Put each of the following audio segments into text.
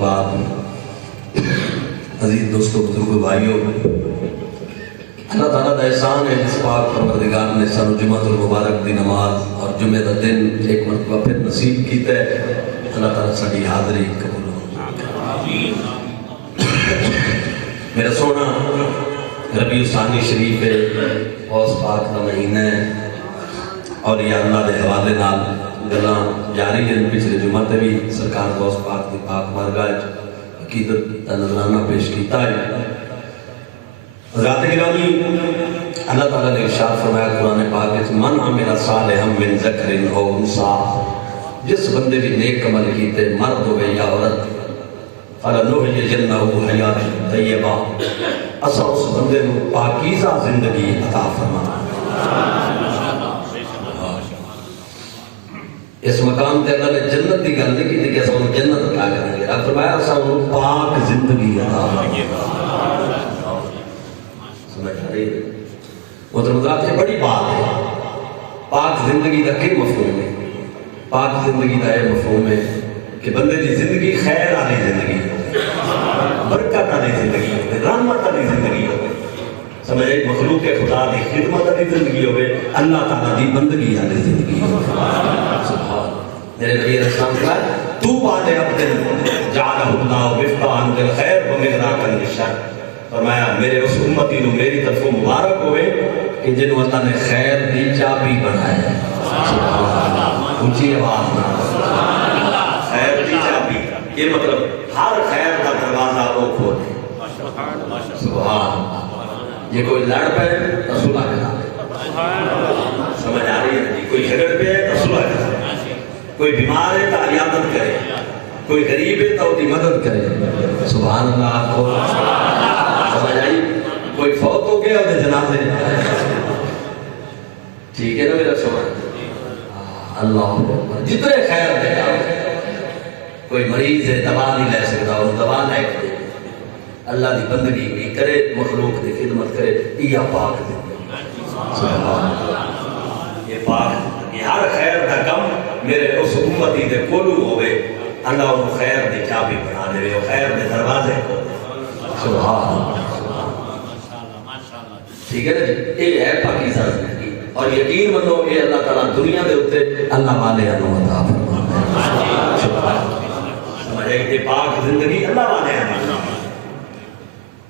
بعد عزیز دوستوں بزرگوں بھائیوں، اللہ تعالیٰ کا احسان ہے جس پاک پروردگار نے سانو جمعۃ المبارک دی نماز اور جمعہ دا دن ایک مرتبہ پھر نصیب کیتا ہے۔ اللہ تعالیٰ ساری حاضری قبول ہو۔ میرا سونا ربیع ثانی شریف ہے، غوث پاک کا مہینہ ہے، اور یہ اللہ دے حوالے نال گلاں جاری ہیں۔ پچھلے جمعہ تے بھی سرکار غوث پاک دی پاک بارگاہ عقیدت کا نذرانہ پیش کیتا ہے۔ حضرات گرامی، اللہ تعالیٰ نے ارشاد فرمایا قرآن پاک میں، من عمل صالحا من ذکر او انثی، جس بندے بھی نیک عمل کیتے مرد ہوئے یا عورت، فلنحیینہ حیات طیبہ، اسا اس بندے کو پاکیزہ زندگی عطا فرمانا۔ اس مقام تے اللہ نے جنت دی گل نہیں کی کہ اسا انہوں جنت عطا کریں گے، اب فرمایا اسا انہوں پاک زندگی عطا فرمانا۔ سمجھ رہی ہے؟ مطلب یہ بڑی بات ہے۔ پاک زندگی کا کیا مفہوم ہے؟ پاک زندگی کا یہ مفہوم ہے کہ بندے دی زندگی خیر والی زندگی ہو، برکت والی زندگی ہو، رحمت والی زندگی ہو، سمجھے؟ مخلوق خدا دی خدمت والی زندگی ہو، اللہ تعالیٰ دی بندگی والی زندگی ہو۔ میرے نبی علیہ السلام کا تو بعد عبد جعلہ اللہ مفتاحا للخیر ومغلاقا للشر، فرمایا میرے اس امتی نو میری طرف مبارک ہوئے کہ جنہوں اللہ نے خیر دی چابی بنایا۔ اونچی آواز نہ، خیر دی چابی، یہ مطلب ہر خیر کا دروازہ وہ کھولے۔ سبحان، یہ کوئی لڑ پہ تو صلح کرا، سمجھ آ رہی ہے جی؟ کوئی جھگڑ پہ ہے تو صلح کرا، کوئی بیمار ہے تو عیادت کرے، کوئی غریب ہے تو اس کی مدد کرے۔ سبحان اللہ، آپ کو سمجھ آئی؟ کوئی فوت ہو گیا اور جنازے، ٹھیک ہے نا میرا سوال؟ اللہ جتنے خیر دے گا، کوئی مریض ہے دوا نہیں لے سکتا، وہ دوا لے کے اللہ دی بندگی بھی کرے، مخلوق دی خدمت کرے، یہ پاک زندگی۔ یہ پاک، یہ ہر خیر کا کم میرے اس امتی دے کولو ہوئے، اللہ انہوں خیر دی چابی بنا دے، وہ خیر دے دروازے کو۔ سبحان، ٹھیک ہے نا جی؟ یہ ہے پاکیزہ زندگی، اور یقین منو یہ اللہ تعالیٰ دنیا دے ہوتے اللہ والے انہوں عطا فرماتا ہے۔ سمجھے؟ یہ پاک زندگی اللہ والے انہوں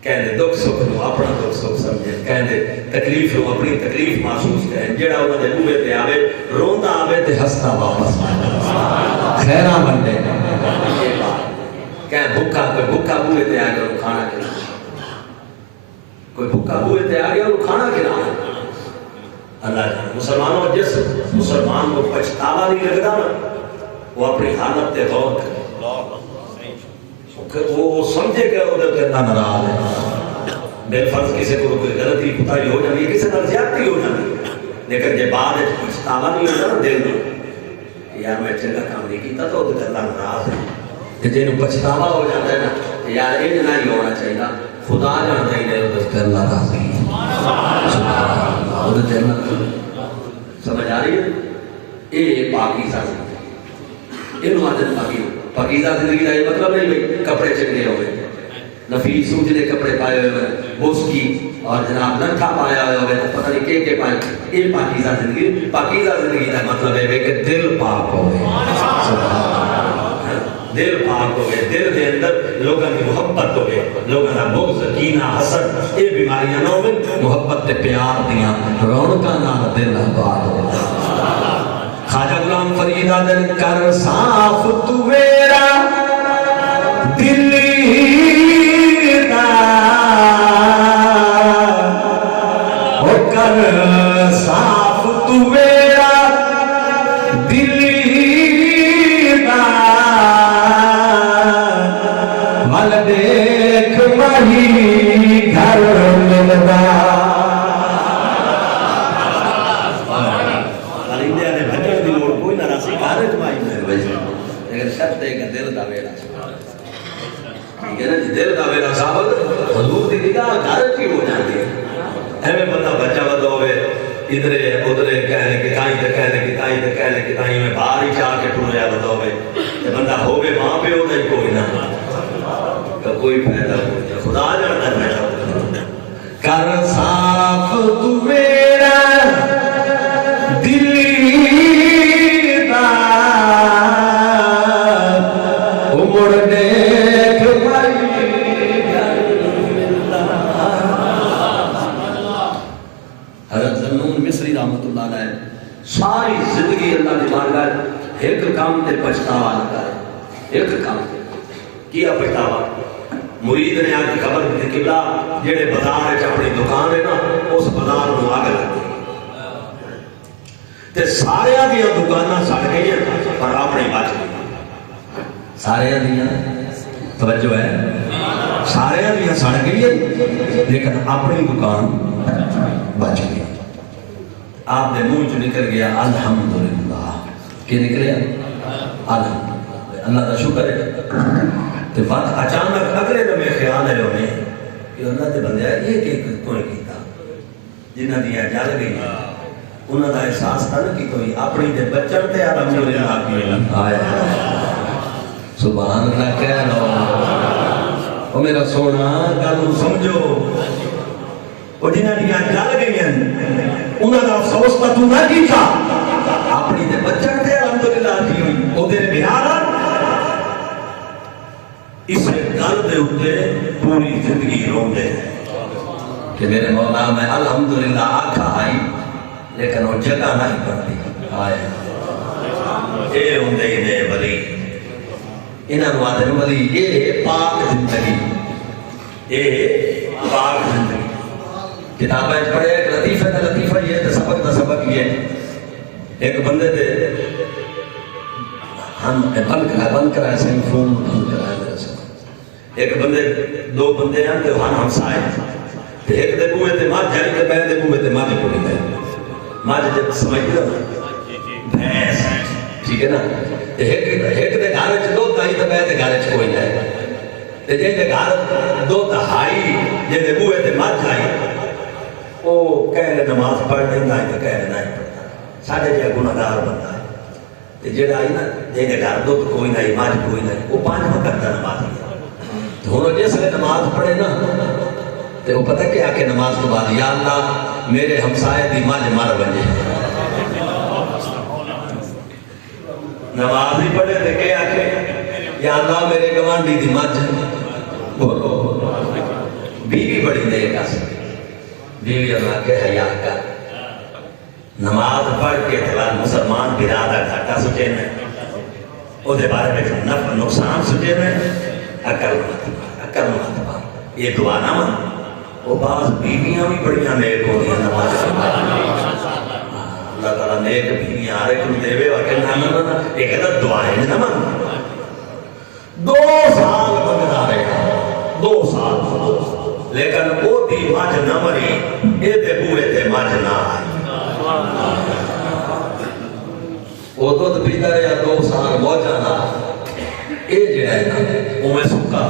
کہنے دکھ سکھ نو اپنا دکھ سکھ سمجھے، کہنے تکلیف نو اپنی تکلیف محسوس کریں، جڑا انہوں نے موہے تے آوے روندا آوے تے ہستا واپس خیرہ بندے کہیں بھوکا، کوئی بھوکا موہے تے آگے انہوں کھانا کھلانا، کوئی بھوکا موہے تے آگے انہوں کھانا کھلانا۔ اللہ جانے مسلمانوں، جس مسلمان کو پچھتاوا نہیں لگتا نا، وہ اپنی حالت تے غور کرے، وہ سمجھے کہ وہ اللہ ناراض ہے۔ بے فرض کسی کو کوئی غلطی کوتاہی ہو جاتی ہے، کسی نال زیادتی ہو جاتی ہے، لیکن جب بعد پچھتاوا نہیں ہوتا نا دل میں، یار میں چنگا کام نہیں کیتا تو اللہ ناراض ہے۔ کہ جنہوں پچھتاوا ہو جاتا ہے نا، یار یہ نہیں ہونا چاہیے، خدا جانتا ہی نہیں ادھر اللہ راضی ہے۔ سمجھ آ رہی ہے؟ یہ پاکیزہ زندگی، یہ نوازن پاکیزہ زندگی کا یہ مطلب نہیں بھئی کپڑے چنگے ہوئے، نفیس سوچنے کپڑے پائے ہوئے، بوسکی اور جناب لنکھا پایا ہوئے، پتہ نہیں کہ پائے، یہ پاکیزہ زندگی۔ پاکیزہ زندگی کا مطلب ہے کہ دل پاک ہوئے، دل پاک ہوئے، دل دے اندر لوگوں کی محبت ہوئے، لوگوں کا بغض، کینہ، حسد، یہ بیماریاں نہ ہوئے، محبت تے پیار دیاں رونقاں نال دل آباد ہوئے۔ خواجہ غلام فرید دل کر صاف تو میرا دل دا، او کر صاف تو میرا دل دا، مل دیکھ وہی گھر ملدا۔ لیکن شرط ہے کہ دل دا ویڑا، ٹھیک ہے نا جی؟ دل دا ویڑا صاحب حضور دی نگاہ گھر کی ہو جاتی ہے۔ ایویں بندہ بچہ بدا ہوئے ادھر ادھر کہنے کہ تائیں تے کہنے کہ تائیں تے کہنے کہ تائیں میں باہر ہی چاہ کے ٹریا بدا ہوئے، بندہ ہوئے وہاں پہ ہوتا ہی کوئی نہ، کوئی فائدہ ہو جائے خدا جانتا فائدہ ہو جائے کر صاف تو میرا دل دا عمر دیکھ بھائی حضرت ذنون مصری رحمت اللہ علیہ ساری زندگی اللہ دی بارگاہ ایک کام تے پچھتاوا لگا ہے ایک کام کیا پچھتاوا مرید نے آ کے خبر دی قبلہ جڑے بازار وچ اپنی دکان ہے نا اس بازار نو آگ لگی تے سارے دیاں دکاناں سڑ گئی پر اپنی بچ گئی سارے دیاں توجہ ہے سارے دیاں سڑ گئی لیکن اپنی دکان بچ گئی آپ نے منہ چ نکل گیا الحمدللہ کہ نکلیا الحمدللہ اللہ کا شکر ہے تو وقت اچانک اگلے دمے خیال ہے انہیں کہ اللہ کے بندے یہ کہ کوئی کیتا جنہ دیا جل گئی انہوں کا احساس تھا نا کہ کوئی اپنی دے بچن تے الحمدللہ کی آیا سبحان اللہ کہہ رہا او میرا سونا گل سمجھو وہ جنہ دیا جل گئی ہیں انہوں کا افسوس کا تو نہ کیتا اپنی دے بچن تے الحمدللہ کی ہوئی او دے بہار اس گل دے اوتے پوری زندگی روندے کہ میرے مولا میں الحمدللہ آکھا آئی لیکن وہ جگہ نہیں پڑتی آئے اے ہوندے ہی نے ولی انہاں نو آدھے ولی اے پاک زندگی اے پاک زندگی کتابیں پڑھے ایک لطیفہ تا لطیفہ یہ تے سبق تا سبق یہ ایک بندے دے ہم بند کرائے سین فون بند کرائے میرے سے ایک بندے دو بندے ہیں تے ہم سائے تے ایک دے بوئے تے ماں جائے تے بہن دے بوئے تے ماں جائے پڑی گئے ماں جب سمجھ دیا بھینس ٹھیک ہے نا ایک دے گھارے چ دو تائی تے بہن دے گھارے چ کوئی جائے تے جے دے گھار دو تہائی جے دے بوئے تے ماں جائے وہ کہہ نماز پڑھ نہیں گا تے کہہ نہیں پڑھتا ساڑھے جے گناہگار بندہ ہے جڑا آئی نا جے گھر دو کوئی نہیں ماج کوئی نہیں وہ 5 وقت کا نماز ہے تو ہوں جس نے نماز پڑھے نا تو وہ پتہ کیا کہ نماز کے بعد یا اللہ میرے ہمسائے دی ماج مر بنے نماز ہی پڑھے تو کیا کہ یا اللہ میرے گوانڈی دی ماج بولو بیوی بڑی نیک اس بیوی اللہ کے حیا کر نماز پڑھ کے اعتبار مسلمان برادہ گھاٹا سچے میں او دے بارے میں نفع نقصان سچے میں اکل ماتبا یہ دعا نہ من وہ بعض بیویاں بھی بڑیاں نیک ہو دیا نماز کے بعد اللہ تعالیٰ نیک بیویاں آرے کن دیوے وکل نہ ایک عدد دعائیں نہ من 2 سال بندہ رہے 2 سال لیکن وہ دی ماج نہ مری اے دے بوئے تے ماج نہ آئی وہ تو پیتا رہا 2 سال بہت جانا اے جڑا ہے نا وہ میں سکا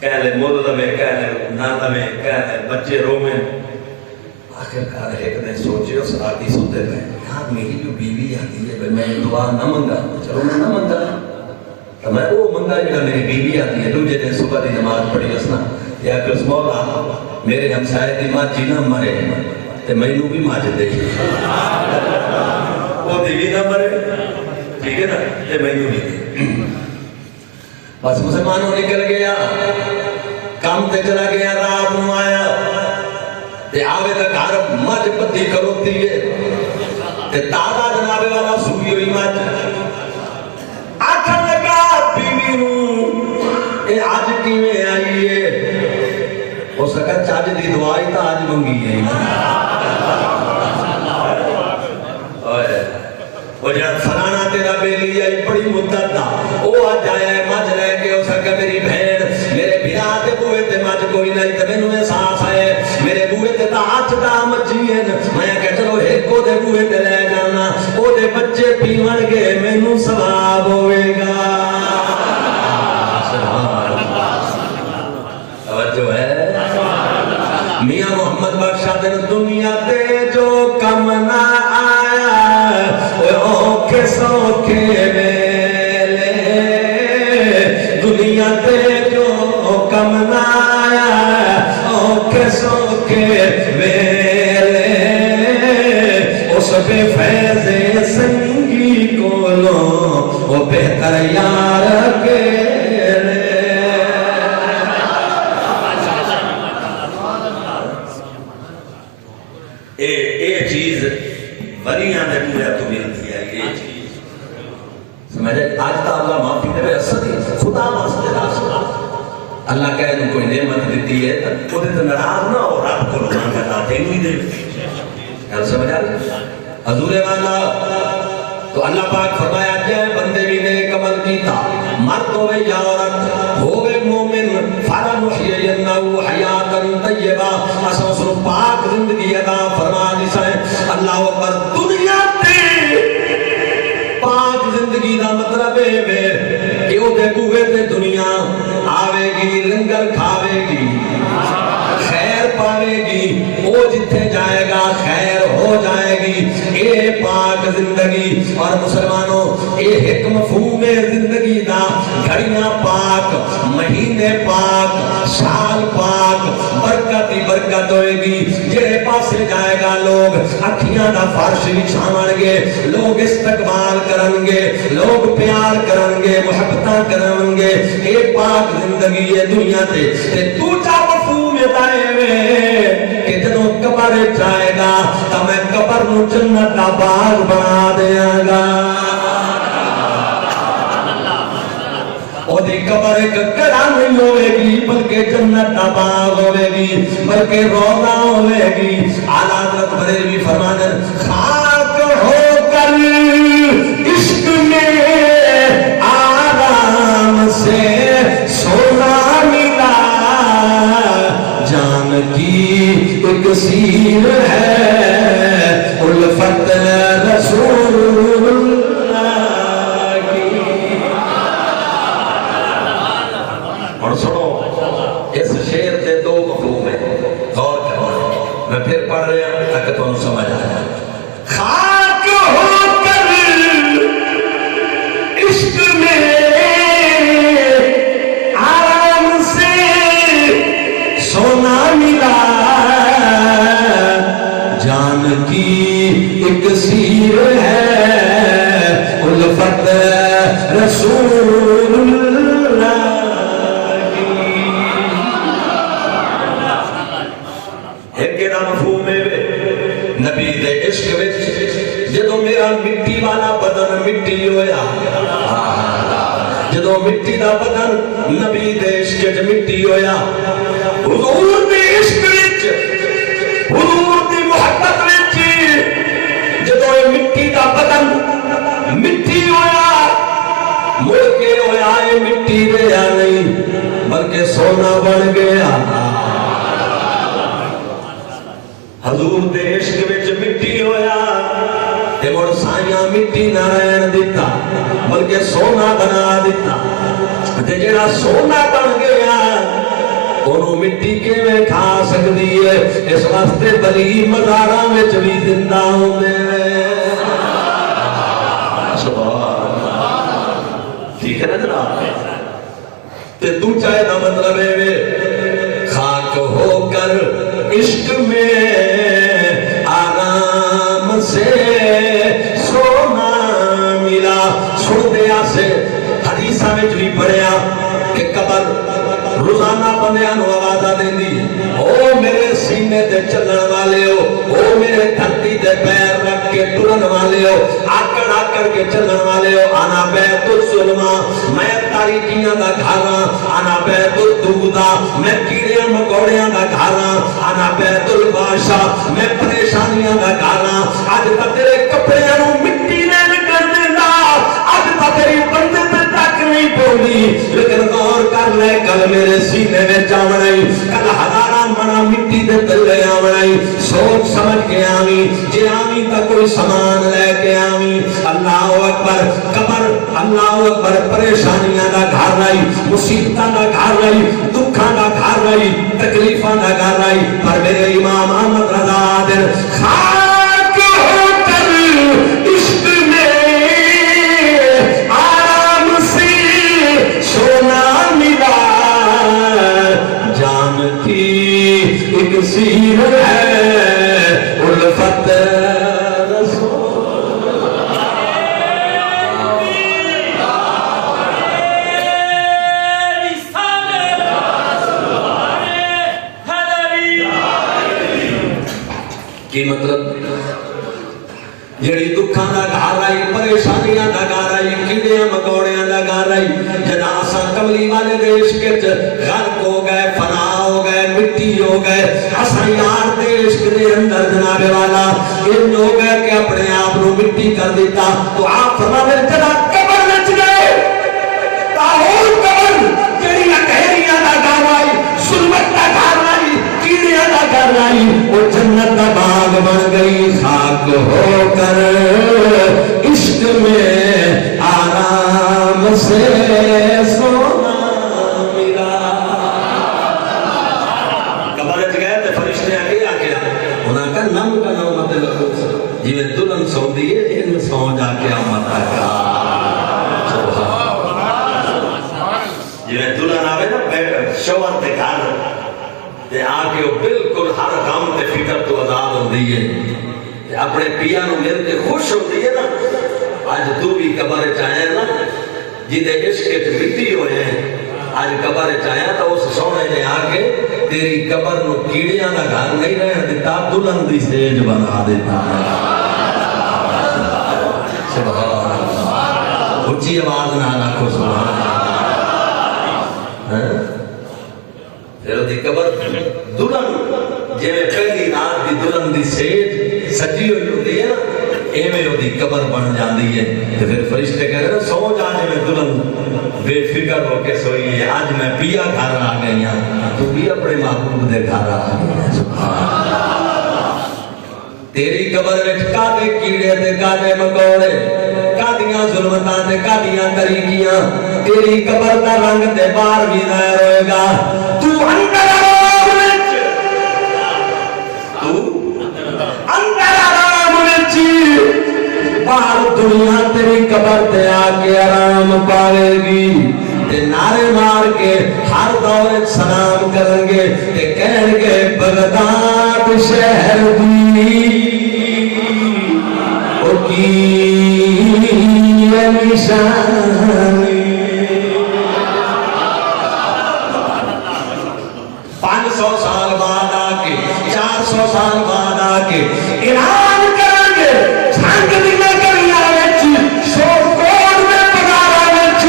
کہہ لے مول لوے کہہ لے نہ لوے کہہ لے بچے رو میں آخر کار ایک نے سوچے اس راتی سوتے گئے یار میری جو بیوی آتی ہے میں دعا نہ منگا چلو میں نہ منگا تو میں وہ منگا جڑا میری بیوی آتی ہے دوجے دن صبح دی نماز پڑھی اس نا یا کہ اس مولا میرے ہمسائے دی ماں جینا مرے تے میں نو بھی ماج دے وہ دیوی نہ مرے ٹھیک ہے نا تے میں نو بھی دے بس مسلمانوں نکل گیا کام تے چلا گیا رات نو آیا تے آوے تے گھر مجھ پتی کروتی ہے تے دادا جناب والا سوئی ہوئی مجھ آکھن لگا بیوی نو اے آج کیویں آئی ہے ہو سکا چاج دی دعائی تا آج منگی ہے وہ جب فلانا تیرا بیلی آئی بڑی مدت دا وہ آ جائے مجھ رہ کے ہو سکا میری بھین میرے بھیرا تے بوئے تے مجھ کوئی نہیں تے میں نوے سانس آئے میرے بوئے تے تا آچ دا مچھئے میں کہ چلو ایک کو دے بوئے تے لے جانا وہ دے بچے پیون گے میں نو ثواب ہوئے گا توجہ ہے میاں محمد بخشا دن دنیا تے جو کم نہ سوکھے میلے دنیا تے جو در یار کے اے چیز ولیاں نے پورا تو ملتی ہے یہ چیز سمجھے آج تا اللہ معافی دے اصل خدا واسطے راستہ اللہ کہے تو کوئی نعمت دیتی ہے تو دے تو ناراض نہ ہو رب کو رونا کرنا دے نہیں دے کیا سمجھ آ رہی حضور والا تو اللہ پاک فرمایا جائے بندے بھی نیک عمل کیتا مرد ہوئے یا عورت ہوئے مومن فَلَنُحْيِيَنَّهُ حَيَاتًا طَيِّبَةً اسا اس کو پاک زندگی عطا فرما دیسائیں اللہ اکبر دنیا تے پاک زندگی دا مطلب ہے کہ وہ دے بوئے تے دنیا آوے گی لنگر کھاوے گی خیر پاوے گی وہ جتھے جائے گا خیر ہو جائے گی اے پاک زندگی اور مسلمانوں اے ایک مفہوم زندگی دا گھڑیاں پاک مہینے پاک سال پاک برکت ہی برکت ہوئے گی جڑے پاسے جائے گا لوگ اکھیاں دا فرش بچھاون گے لوگ استقبال کرن گے لوگ پیار کرن گے محبتاں کرن گے اے پاک زندگی ہے دنیا تے دوجا مفہوم ہے کہ جدوں قبر جائے گا تو میں قبر نو جنت دا باغ بنا دیاں گا دی قبر ایک کڑا نہیں ہوئے گی بلکہ جنت دا باغ ہوئے گی بلکہ روضہ ہوئے گی اعلیٰ حضرت بریلوی فرمانے خاک ہو کر عشق میں آرام سے سونا ملا جان کی ایک سیر ہے الفت رسول اور سنو اس شعر کے دو مفہوم ہیں غور کرنا میں پھر پڑھ رہا ہوں تاکہ تم سمجھ آئے خاک ہو کر عشق میں آرام سے سونا ملا جان کی ایک سیر ہے الفت رسول اللہ نبی دے عشق وچ جدوں میرا مٹی والا بدن مٹی ہویا جدوں مٹی دا بدن نبی دے عشق وچ مٹی ہویا حضور دے عشق وچ حضور دی محبت وچ جدوں مٹی دا بدن مٹی ہویا مڑ کے ہویا اے مٹی رہیا نہیں بلکہ سونا بن گیا حضور دے عشق وچ مٹی ہویا تے مڑ سائیاں مٹی نہ رہن دیتا بلکہ سونا بنا دیتا تے جڑا سونا بن گیا انہوں مٹی کیویں کھا سکدی ہے اس واسطے بلی مزاراں وچ بھی زندہ ہوندے نے سبحان اللہ ٹھیک ہے نا جناب تے دوجا دا مطلب ہے خاک ہو کر عشق میں آرام سے سونا ملا سن دیا سے حدیثہ میں بھی پڑھیا کہ قبر روزانہ بندیاں نو آوازہ دیں دی او میرے سینے دے چلن والے ہو او میرے دھرتی دے پیر رکھ کے ٹرن والے ہو آکڑ کے چلن والے ہو آنا بیت الظلمہ میں تاریکیاں دا گھانا آنا بیت الدودہ میں کیڑیاں مکوڑیاں دا گھانا آنا بیت الباشا میں پریشانیاں دا گھانا آج تا تیرے کپڑیاں نو مٹی نے کر دینا آج تا تیری بندے تے تک نہیں پولی لیکن غور کر لے کل میرے سینے میں جاونائی کل ہزارہ منا مٹی دے تلے آونائی سوچ سمجھ کے آمی جے آمی تا کوئی سامان لے کے آمی اللہ اکبر قبر اللہ اکبر پریشانیاں دا گھر رہی مصیبتاں دا گھر رہی دکھاں دا گھر رہی تکلیفاں دا گھر رہی پر میرے امام احمد رضا دل خاک ہو کر عشق میں آرام سے سونا ملا جان کی ایک سیر ہے الفت رسول جڑی دکھاں دا گھر آئی پریشانیاں دا گھر آئی کیڑیاں مکوڑیاں دا گھر آئی جنا اساں کملی والے دیش کے غرق ہو گئے فنا ہو گئے مٹی ہو گئے اساں یار دیش کے اندر جناب والا ان ہو گئے کہ اپنے آپ نو مٹی کر دیتا تو آپ فرماتے جنا قبر وچ گئے تاہور قبر جڑی اندھیریاں دا گھر آئی ظلمت دا گھر آئی کیڑیاں دا گھر آئی وہ جنت دا باغ بن گئی خاک ہو کر عشق میں آرام سے سونا میرا قبر وچ گئے تے فرشتے آگے آگے انہاں کا نم کا نام مطلب جی میں دلہن سو دیے ان سو جا کے مت کا جی میں دلہن آوے نا شوہر تے گھر تے آ کے وہ بالکل ہر کام تے فکر تو آزاد ہوندی ہے اپنے پیا نو مل کے خوش ہوتی ہے نا آج تو بھی قبر چاہے نا جیدے عشق وچ مٹی ہوئے ہیں آج قبر چاہیا تو اس سونے نے آ کے تیری قبر نو کیڑیاں دا گھر نہیں رہن دیتا دلہن دی سیج بنا دیتا سبحان اللہ اونچی آواز نہ رکھو سبحان اللہ پھر دی قبر دلہن جی میں پہلی رات دی دلہن دی سیج سجی ہوئی ہوتی ہے نا ایویں وہ دی قبر بن جاندی ہے تو پھر فرشتے کہہ رہے سو جانے میں دلہن بے فکر ہو کے سوئی ہے آج میں پیا گھر آ گئی ہوں تو بھی اپنے محبوب دے گھر آ گئی سبحان تیری قبر وچ کاتے کیڑے تے کاتے مکوڑے کادیاں ظلمتاں تے کادیاں طریقیاں تیری قبر دا رنگ تے باہر بھی ظاہر ہوئے گا تو اندر آرام وچ تو اندر آرام وچ باہر دنیا تیری قبر تے آ کے آرام پاوے گی تے نعرے مار کے ہر دور سلام کریں گے تے کہیں گے بغداد شہر دی او کی نشانی 500 سال بعد آ کے 400 سال بعد آ کے اعلان کریں گے جھنگ دی نگریاں وچ شور کوڑ میں بغارا وچ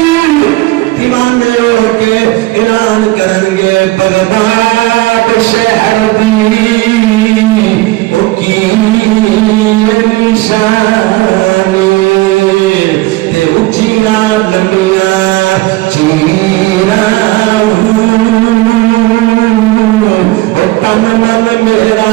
دیوانے ہو کے اعلان کریں گے بغداد شہر دی او کی نشانی تے اونچیاں لمبیاں چیراں تن من میرا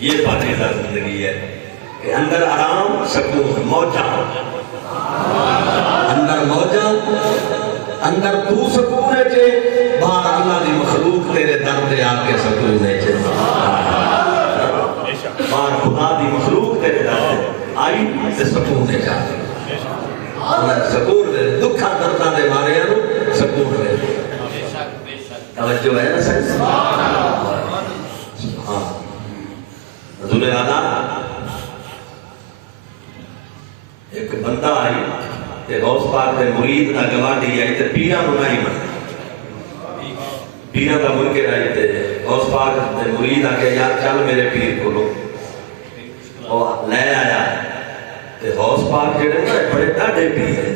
یہ پاکیزہ زندگی ہے کہ اندر آرام سکون موجہ اندر موجہ اندر تو سکون ہے چھے باہر اللہ دی مخلوق تیرے در دے آ کے سکون ہے چھے باہر خدا دی مخلوق تیرے در دے آئی تے سکون ہے چھے سکون دے دکھا درداں دے ماریاں نو سکون دے توجہ ہے نا سر ہاں حضور اعلیٰ ایک بندہ آئی تے غوث پاک دے مرید دا گواہی آئی تے پیراں نو نہیں من پیراں دا منکر آئی تے غوث پاک دے مرید آ کے یار چل میرے پیر کو لو وہ لے آیا تے غوث پاک جڑے نا بڑے ڈاڈے پیر ہیں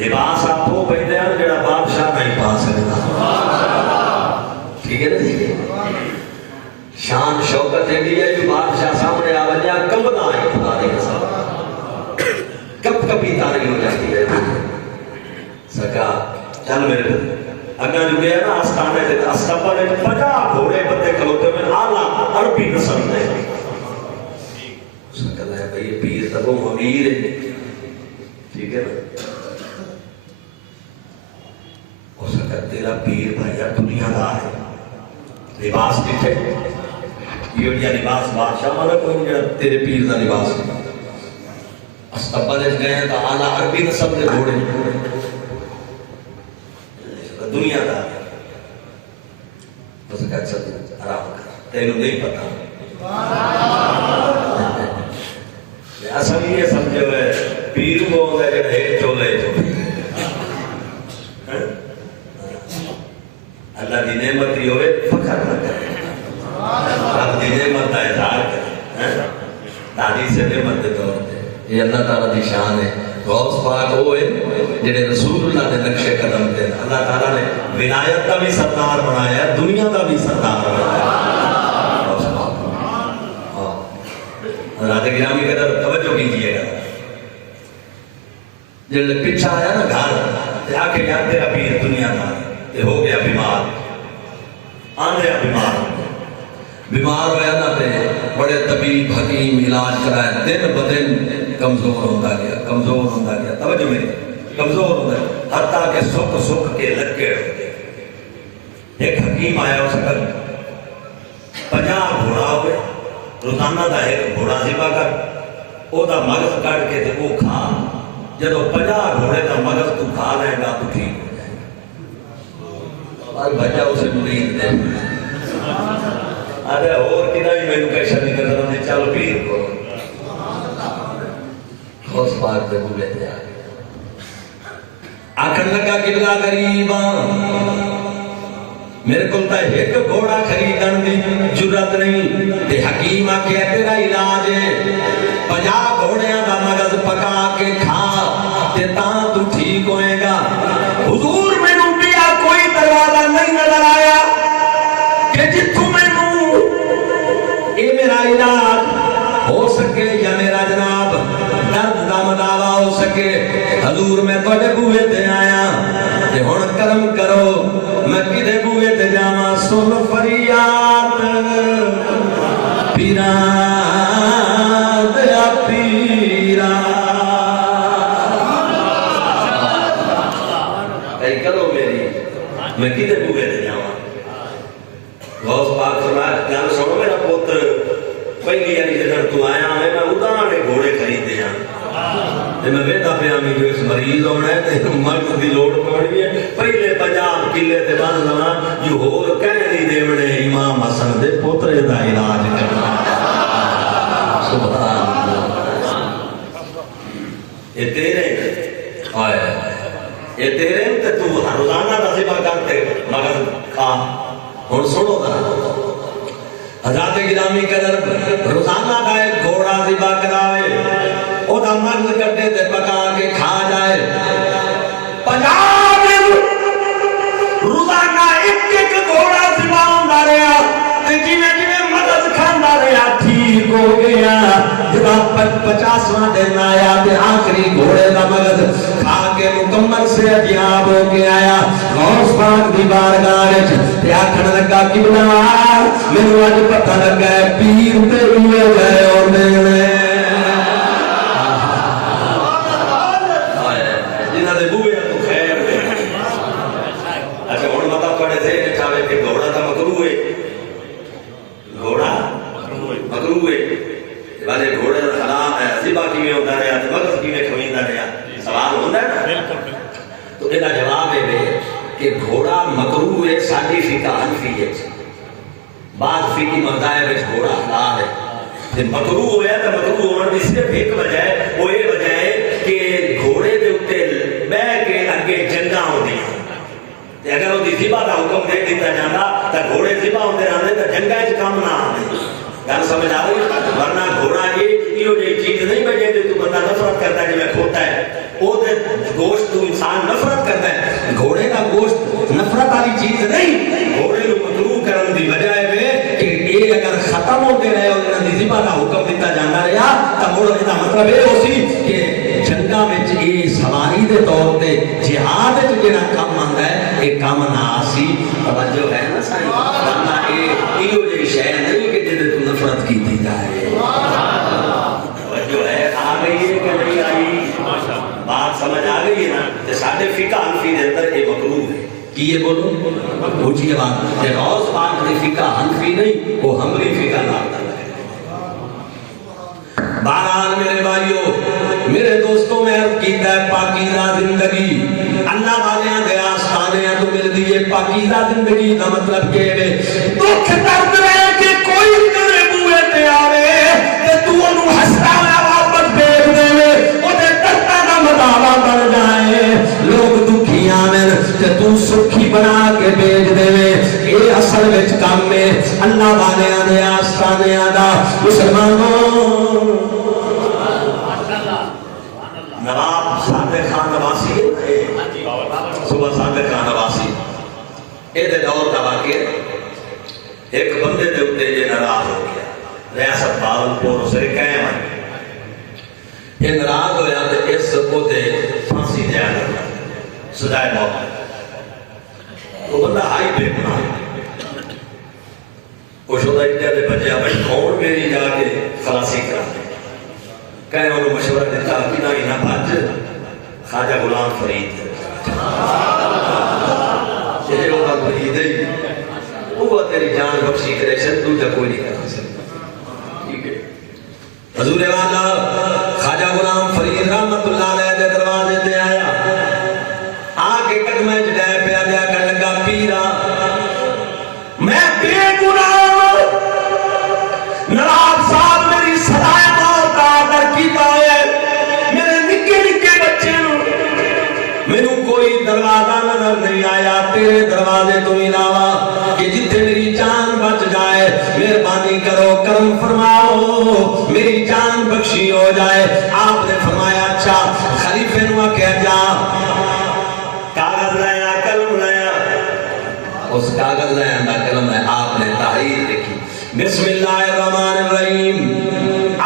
لباس آپ وہ پہنتے ہیں جڑا بادشاہ نہیں پا سکتا ٹھیک ہے نا جی شان شوکت ہے جو بادشاہ سامنے آ وجہ کمبنا ہے خدا کے ساتھ کب کبھی تاری ہو جاتی ہے سکا چل میرے اگر جو گیا نا آستانے سے آستاپا نے 50 گھوڑے بندے کھلوتے میں آلہ عربی نسل دے سکا ہے بھئی پیر تب وہ امیر ہے ٹھیک ہے نا ہو سکتا تیرا پیر بھائی دنیا دا ہے لباس کتے یہ جا لباس بادشاہ مانا کوئی جا تیرے پیر دا لباس استقبال اس گئے تا آلہ عربی نسب دے گھوڑے دنیا دا ہو سکتا اچھا آرام کر تینوں نہیں پتا اصل یہ سمجھو ہے پیر کو ہوتا ہے کہ ایک چولے اللہ دی نعمت ہی ہوئے فخر نہ کرے رب دی نعمت کا اظہار کرے دادی سے نعمت دے طور پہ یہ اللہ تعالیٰ دی شان ہے غوث پاک ہوئے جنہیں رسول اللہ دے نقش قدم دے اللہ تعالیٰ نے ولایت کا بھی سردار بنایا دنیا کا بھی سردار بنایا غوث پاک حضرات گرامی قدر توجہ کیجئے گا جب پیچھا آیا نا گھر آ کے یاد تیرا پیر دنیا کا ہو گیا بیمار آندھیا بیمار ہویا نا تے بڑے طبیب حکیم علاج کرائے دن بدن کمزور ہوتا گیا توجہ میری کمزور ہوتا ہے حتیٰ کہ سکھ کے لگے ہوتے ایک حکیم آیا اس کا 50 گھوڑا ہوئے روزانہ دا ایک گھوڑا ذبح کر او دا مغز کٹ کے تے وہ کھا جدو 50 گھوڑے دا مغز تو کھا لے گا تو ٹھیک اور بچہ اسے مرید دے آدھے اور کنا ہی میں نے کہا شدی کر رہا ہوں چل پیر کو غوث پاک دے بولے دے آگے آکھن لگا قبلہ قریبا میرے کلتا ایک گھوڑا خریدن دی جرات نہیں تے حکیم آکے تیرا علاج ہے 50 گھوڑیاں دا مغز پکا کے کھا تے تاں تو ٹھیک ہوئے گا حضور میں نو پیا کوئی دروازہ نہیں نظر آیا کہ جتوں میں نو اے میرا علاج ہو سکے یا میرا جناب درد دا مداوا ہو سکے حضور میں توڑے بوئے تے آیا تے ہون کرم کرو میں کدے بوئے تے جاما سن فریاد پیران دیا پیران اے کرو میری میں کدے بوئے تے جاما غوث پاک فرمایا جان سنو میرا پوتر پہلی یعنی جدھر تو آیا ہے میں ادانے گھوڑے خرید دیا تے میں ویدہ پہ آمی جو اس مریض ہونا ہے تے مرد دی لوڑ پڑی ہے پہلے 50 کلے تے بند لنا جو ہو کہنے دی دیونے امام حسن دے پوترے دا علاج کرنا سبحان اللہ یہ تیرے آئے یہ تیرے تے تو روزانہ دا ذبح کرتے مگر کھا اور سنو دا حضرات گرامی قدر روزانہ کا ایک گھوڑا ذبح کراوے او دا مغز کٹے تے پکا کے کھا جائے 50 دن روزانہ ایک گھوڑا ذبح ہوندا رہیا تے جویں مغز کھاندا رہیا ٹھیک ہو گیا جب 50واں دن آیا تے آخری گھوڑے دا مغز کھا کے مکمل سے عجیب ہو کے آیا غوث پاک دی بارگاہ وچ تے آکھن لگا قبلہ مینوں اج پتہ لگا ہے پیر تے اوے گئے ہوندے نے جنہاں دے بوئے تو خیر اچھا ہن متا پڑے تھے کہ چاہے کہ گھوڑا تا مکروہ ہے گھوڑا مکروہ ہے والے گھوڑے دا حلال ہے ذبح کیویں ہوندا رہیا تے کہ گھوڑا مکروہ ہے ساڈی فقہ حنفی ہے، بعض فقی مذاہب وچ گھوڑا حلال ہے تے مکروہ ہویا تے مکروہ ہون دی صرف ایک وجہ ہے، وہ یہ وجہ ہے کہ گھوڑے دے اوتے بیٹھ کے اگے جنگاں ہوندیاں تے اگر وہ ذبح دا حکم دے دیتا جاندا تے گھوڑے ذبح ہوندے رہندے تے جنگاں وچ کم نہ آندے، گل سمجھ آ رہی؟ ورنہ گھوڑا یہ چیز نہیں بجے تو بندہ نفرت کرتا ہے جب کھوتا ہے وہ گوشت تو انسان نفرت کرتا ہے، گھوڑے کا گوشت نفرت والی چیز نہیں، گھوڑے کو مکروہ کرن دی بجائے کہ یہ اگر ختم ہوتے رہے اور انہاں دی ذبح کا حکم دیتا جانا رہا تو مڑ اس کا مطلب یہ ہو سی کہ جنگاں وچ یہ سواری دے طور تے جہاد وچ جڑا کام آندا ہے یہ کام نہ آسی، توجہ ہے نا سائیں، ورنہ یہ جی شے نہیں کہ جے تو نفرت کیتی جائے، توجہ ہے آ گئی ہے کہ نہیں آئی؟ بات سمجھ آ گئی ہے نا؟ تے ساڈے فقہ حنفی دے اندر یہ مکروہ ہے، کی یہ بولو اونچی بات، یہ غوث پاک دی فقہ حنفی نہیں وہ حنبلی فقہ نام ہے۔ بہرحال میرے بھائیو میرے دوستوں میں عرض کیتا ہے پاکیزہ زندگی اللہ والیاں دے آستانے تو مل دیئے، پاکیزہ زندگی کا مطلب کہ دکھ درد رہے کہ کوئی تیرے بوئے تے آوے تے تو انہوں ہستا میں واپس دیکھ دے وہ تے درتا کا مداوع کر جائے، لوگ دکھیاں میں تے تو سکھی بنا کے بیج دے اے اصل وچ کام میں اللہ والیاں دے آستانے دا۔ مسلمانوں نواب صادق خان نواسی صبح صادق خان نواسی یہ دور کا واقعہ، ایک بندے دے اوتے یہ ناراض ہو گیا، ریاست بہاولپور اسے قائم ہے، یہ ناراض ہویا تو اس کو تے پھانسی دیا گیا، سزائے موت، وہ بندہ ہائی بے گناہ، وہ شدہ اٹھیا دے بچیا بھائی کون میری جا کے خلاصی کرا دے، کہیں انہوں مشورہ دیتا کہ نہ بھاج خواجہ غلام فرید یہ ہوگا فرید ہے وہ تیری جان بخشی کرے شد تو جا کوئی نہیں کرا سکتا، ٹھیک ہے؟ حضور والا خواجہ غلام فرید رحمت اللہ علیہ دے دروازے تے آیا، آگے قدمہ جڑائے پہ آجا کر لگا پیرا میں بے گناہ نواب صاحب میری سزائے دروازہ نظر نہیں آیا تیرے دروازے تو علاوہ کہ جتنے میری جان بچ جائے مہربانی کرو کرم فرماؤ میری جان بخشی ہو جائے۔ آپ نے فرمایا اچھا، خلیفے نو کہہ جا کاغذ لایا قلم لایا، اس کاغذ لایا دا قلم ہے، آپ نے تحریر لکھی بسم اللہ الرحمن الرحیم،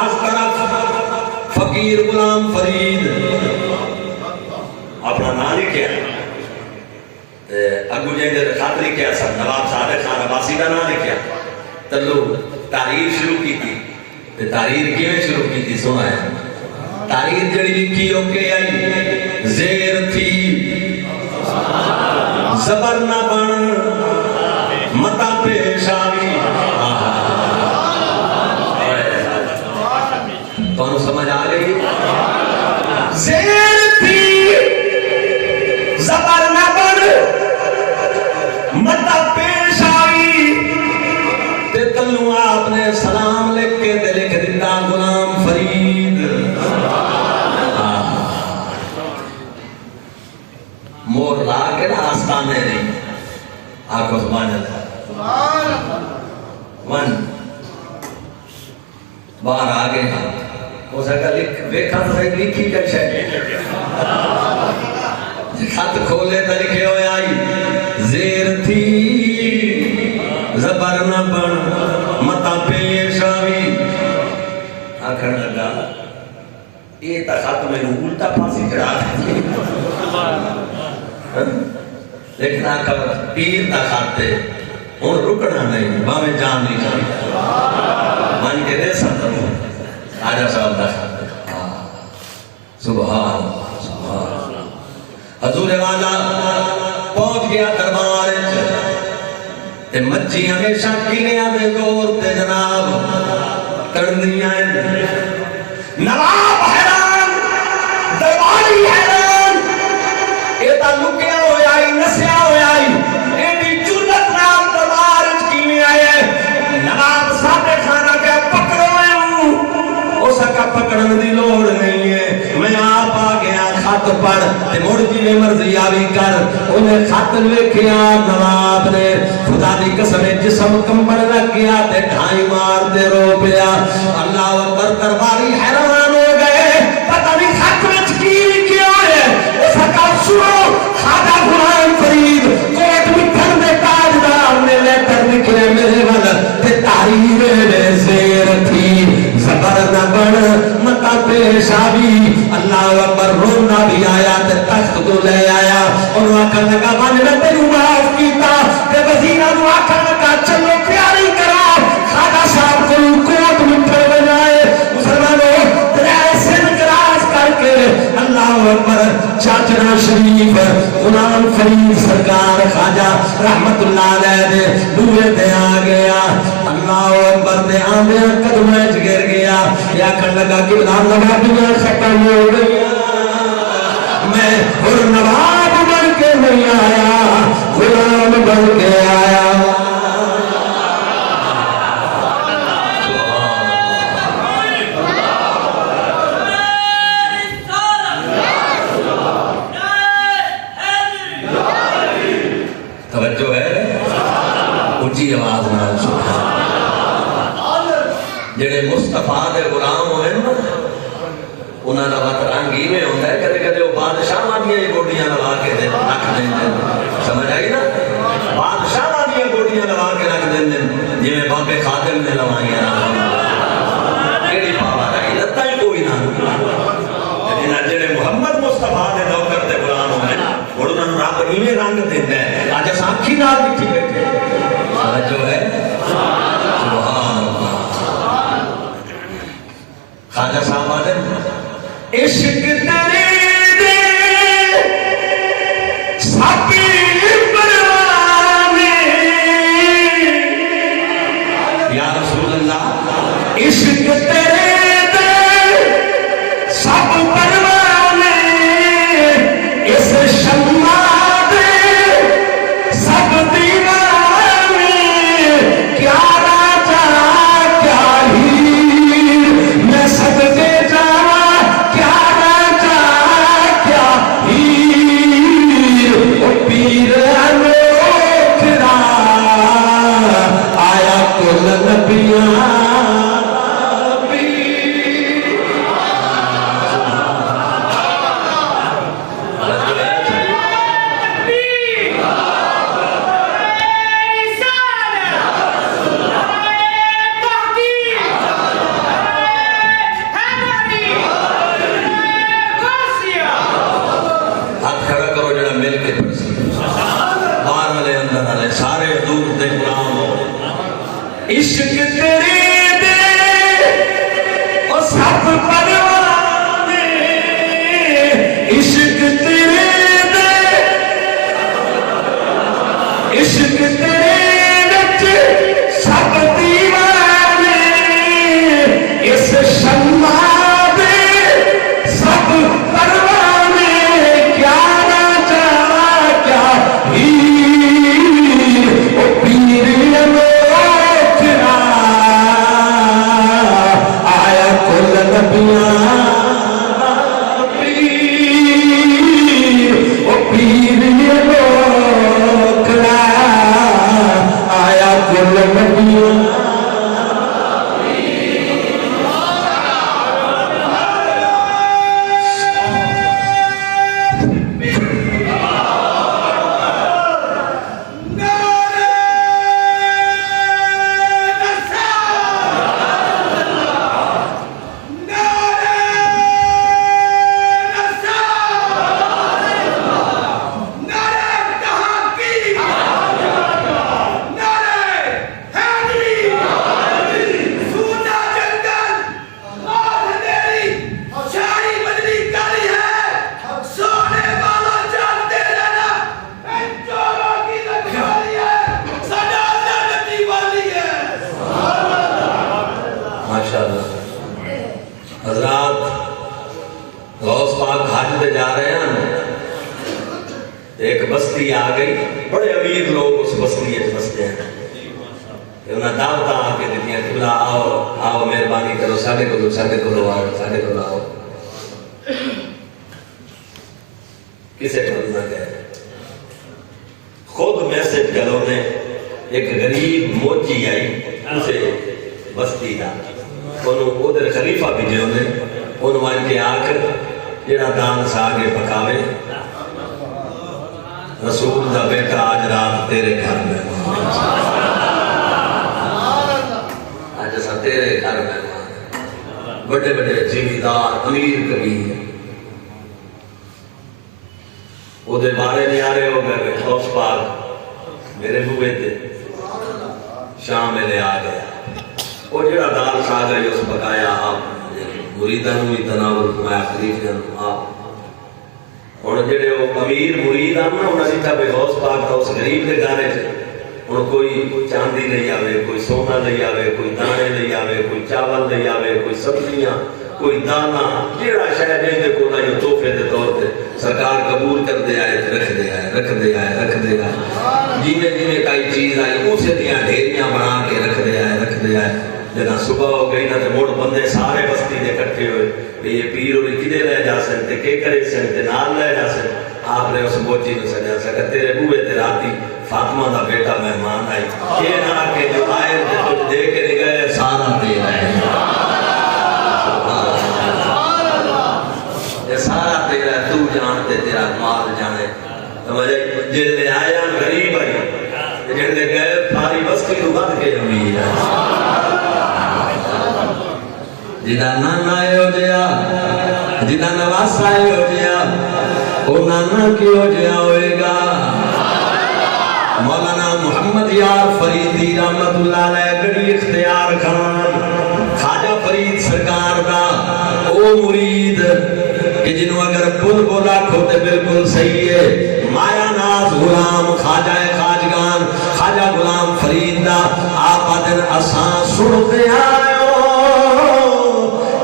از طرف فقیر غلام فرید اپنا نام لکھیا، اگو جائیں دے خاطری کیا سب نواب صادق خان عباسی کا نام لکھیا، تلو تحریر شروع کی تھی، تحریر کیوں شروع کی تھی سنا ہے، تحریر جڑی لکھی اوکے آئی زیر تھی زبر نہ بن متا پیش آئی، تو سمجھ آ گئی زیر تھی زبر نہ بن متا پیش آئی، تے تلو آپ نے سلام لکھ کے تے لکھ دیتا غلام فرید، مور لا کے نا آستانے نہیں آنکھوں سبحان اللہ ون باہر آگے ہاں ہو سکتا ویکھا تو صحیح لکھی کر شکے خط کھولے تا لکھے ہوئے آئی زیر تھی زبر نہ بن متا پیش آئی، آکھر لگا یہ تا خط میں الٹا پھانسی چڑھا دی، لیکن آکھر پیر تا خط دے ہوں رکنا نہیں باویں جان نہیں جانی من کے دے سکتا ہوں آجا صاحب دا خط سبحان سبحان حضور والا پہنچ گیا دربار تے مچھی ہمیشہ کینیاں دے زور تے جناب کرنیاں نواب حیران درباری حیران اے تا لکیا ہویا ہی نسیا ہویا پڑھ تے مڑ جی مرضی آوی کر. انہیں خط ویکھیا نواب نے خدا دی قسم جسم کمبن لگ گیا تے ڈھائی مار دے رو پیا. اللہ اکبر درباری حیران ہو گئے پتہ نہیں خط وچ کی لکھیا ہے. اس کا سنو خواجہ غلام فرید کوٹ مٹھن دے تاجدار نے لیٹر لکھے میرے ول تے تحریر میں زیر تھی زبر نہ بن متا پیش آوی. اللہ اکبر رونا بھی آیا تے تخت کو لے آیا. انہوں آکھن لگا من نے تینوں معاف کیتا تے وزیراں نوں آکھن لگا چلو تیاری کرو خواجہ صاحب کو کوٹ مٹھن بنائے. مسلمانوں درائے سندھ کراس کر کے اللہ اکبر چاچرا شریف غلام فرید سرکار خواجہ رحمت اللہ علیہ دے دوے تے آ گیا. اللہ اکبر دے آندے قدم وچ گر گیا. یا کہن لگا کہ نوابیاں ختم ہو گئی میں اور نواب بن کے نہیں آیا غلام بن کے آیا. توجہ ہے اونچی آواز نال سبحان جڑے مصطفیٰ دے غلام ہوئے نا انہاں دا وقت رنگ ہی میں ہوتا ہے. کدے کدے وہ بادشاہاں دیاں گوڈیاں لوا کے رکھ دیں سمجھ آئی نا. بادشاہاں دیاں گوڈیاں لوا کے رکھ دیں جویں بابے خادم نے لوائیاں. کیڑی پاور ہے لتاں ہی کوئی نہ. لیکن جڑے محمد مصطفیٰ دے نوکر تے غلام ہوئے ہن انہاں نوں رب ایویں رنگ دیندا ہے. اج اساں اکھی نال بیٹھے بیٹھے جو ہے خواجہ صاحب آدھے عشق تیرے دے ساکی پروانے یا رسول اللہ عشق تیرے دے سب پروانے اس شمع دے سب دیوانے کیا راجہ کیا ہیر میں سب دے جانا کیا راجہ کیا ہیر او پیر انوکھرا آیا کل نبیاں عشق تیرے دے او سب پروانے عشق تیرے دے عشق تیرے وچ سب دیوانے اس شمع دے سب پروانے کیا راجہ کیا ہیر او پیر ایک بستی آ گئی، بڑے امیر لوگ اس بستی بستے ہیں، انہیں دعوت آ کے دیتی ہیں کہ آؤ آؤ مہربانی کرو ساڈے کو آؤ ساڈے کو آؤ۔ ایک غریب موچی آئی اسے بستی دا انہوں ادھر خلیفہ بھی جو نے انہوں ان کے آکر جڑا دان ساگے پکاوے رسول دا بیٹا آج رات تیرے گھر میں آج ایسا تیرے گھر میں بڑے بڑے زمیندار امیر کبیر وہ دے بارے نیارے ہو گئے خوش پاک میرے بوئے تھے شام میں لے آ گیا وہ جڑا دال ساگ ہے اس پکایا آپ مریدان بھی تناول میں خلیف جانو آپ اور جڑے وہ امیر مریدان نا انہوں نے جیتا بے غوث پاک تھا اس غریب کے گانے چھے انہوں کوئی چاندی نہیں آوے کوئی سونا نہیں آوے کوئی دانے نہیں آوے کوئی چاول نہیں آوے کوئی سبزیاں کوئی دانا جڑا شاید دے کو نہ یہ توفے دے طور پہ سرکار قبول کر دے آئے رکھ دے آئے رکھ دے آئے رکھ دے آئے جینے جینے کئی چیز آئی اسے دیا ڈھیریاں بنا کے رکھ دے آئے رکھ دے آئے جنا صبح ہو گئی نا تے موڑ بندے سارے بستی دے کٹھے ہوئے یہ پیر اور کدے لے جا سکتے کے کرے سکتے نال لے جا سکتے آپ نے اس موچی نے سجا سکتے تیرے بوئے تے راتی فاطمہ دا بیٹا مہمان آئی یہ نہ کہ جو آئے تجھ دے کے نگئے سارا تیرا ہے یہ سارا تیرا ہے تو جانتے تیرا مال جانے سمجھے جن لے آیا غریب آئی جن لے گئے ساری بستی تو بند کے امیر ہے جدا نانا ہو جیا جدا نواسا ہو جیا او نانا کی ہو جیا ہوئے گا مولانا محمد یار فریدی رحمت اللہ علیہ گڑی اختیار خان خواجہ فرید سرکار دا او مرید کہ جنہوں اگر بل بولا کھوتے بالکل صحیح ہے مایا ناز غلام خواجہ خواجگان خواجہ غلام فرید دا آپا دن اساں سنتے آئے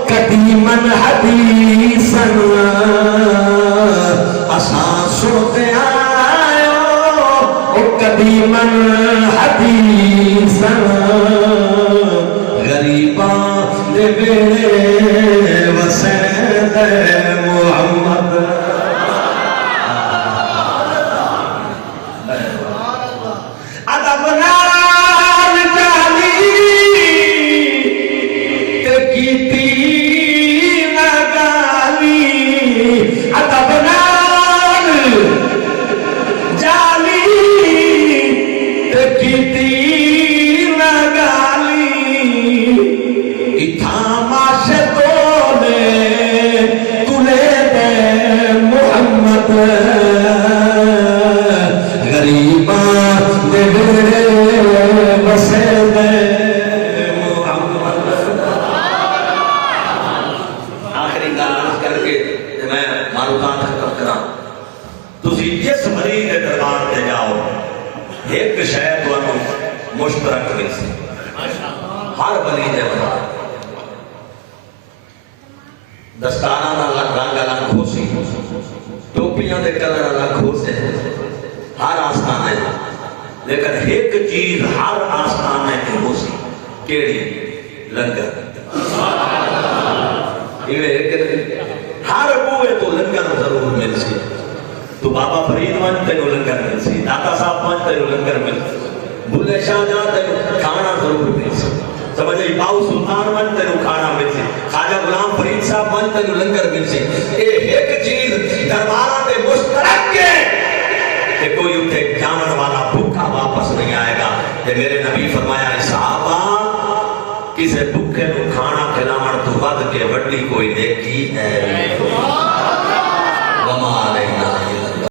قدیمن حدیثن اساں سنتے آئے قدیمن حدیثن غریبان دے بیڑے وسید محمد ادب نال جالی تے کیتی مشترک مل سی ہر بلی دے بنا دستانا نہ رنگ الگ ہو سی ٹوپیاں دے کلر الگ ہو سے ہر آستانے لیکن ایک چیز ہر آستانے کی ہو سی کیڑی لنگر ہر بوئے تو لنگر ضرور مل سی تو بابا فرید مانتے ہو لنگر مل سی داتا صاحب مانتے ہو لنگر مل سی بھولے شاہ جاتے ہیں کھانا ضرور مل سی سمجھے باؤ سلطان مانتے ہیں کھانا مل سی خواجہ غلام فرید صاحب مانتے ہیں لنگر مل سی ایک چیز دربارہ پہ مشترک ہے کہ کوئی اٹھے جامن والا بھوکا واپس نہیں آئے گا کہ میرے نبی فرمایا صحابہ کسے بھوکے نو کھانا کھلاوان تو ود کے وڈی کوئی نیکی ہے